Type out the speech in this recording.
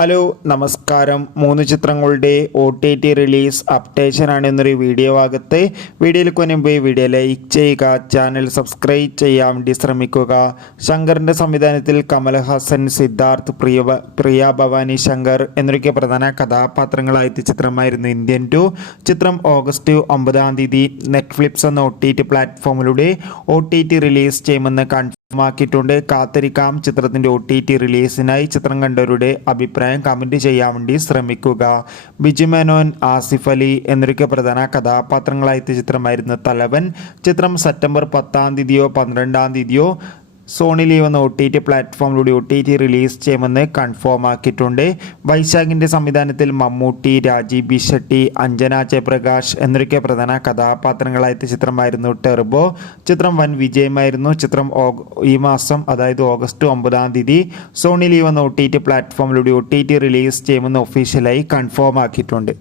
Hello നമസ്കാരം. 3 ചിത്രങ്ങളുടെ OTT release അപ്ഡേഷനാണ് എന്നൊരു വീഡിയോ ഭാഗത്ത്. വീഡിയോയിലേക്ക് മുൻപ് വീഡിയോ ലൈക്ക് ചെയ്യുക, ചാനൽ സബ്സ്ക്രൈബ് ചെയ്യാൻ വേണ്ടി ശ്രമിക്കുക. ശങ്കറിൻ്റെ സംവിധാനത്തിൽ കമൽഹാസൻ, സിദ്ധാർത്ഥ്, പ്രിയ ഭവാനി ശങ്കർ എന്നൊക്കെ പ്രധാന കഥാപാത്രങ്ങളായ ചിത്രമായിരുന്നു ഇന്ത്യൻ 2. ചിത്രം ഓഗസ്റ്റ് 9 നെറ്റ്ഫ്ലിക്സ് എന്ന OTT പ്ലാറ്റ്ഫോമിലൂടെ OTT റിലീസ് ചെയ്യുമെന്ന് മാക്കിയിട്ടുണ്ട്. കാത്തിരിക്കാം ചിത്രത്തിൻ്റെ OTT റിലീസിനായി. ചിത്രം കണ്ടവരുടെ അഭിപ്രായം കമൻറ്റ് ചെയ്യാൻ വേണ്ടി ശ്രമിക്കുക. ബിജു മേനോൻ, ആസിഫ് അലി എന്നൊക്കെ പ്രധാന കഥാപാത്രങ്ങളായ ചിത്രമായിരുന്നു തലവൻ. ചിത്രം സെപ്റ്റംബർ 10 12 സോണി ലീവ് എന്ന OTT പ്ലാറ്റ്ഫോമിലൂടെ OTT റിലീസ് ചെയ്യുമെന്ന് കൺഫേം ആക്കിയിട്ടുണ്ട്. വൈശാഖിൻ്റെ സംവിധാനത്തിൽ മമ്മൂട്ടി, രാജീവ് ബി ഷെട്ടി, അഞ്ജന ജയപ്രകാശ് എന്നൊക്കെ പ്രധാന കഥാപാത്രങ്ങളായ ചിത്രമായിരുന്നു ടെർബോ. ചിത്രം വൻ വിജയമായിരുന്നു. ചിത്രം ഈ മാസം, അതായത് ഓഗസ്റ്റ് 9 സോണി ലീവ് എന്ന OTT പ്ലാറ്റ്ഫോമിലൂടെ OTT റിലീസ് ചെയ്യുമെന്ന് ഒഫീഷ്യലായി കൺഫേം ആക്കിയിട്ടുണ്ട്.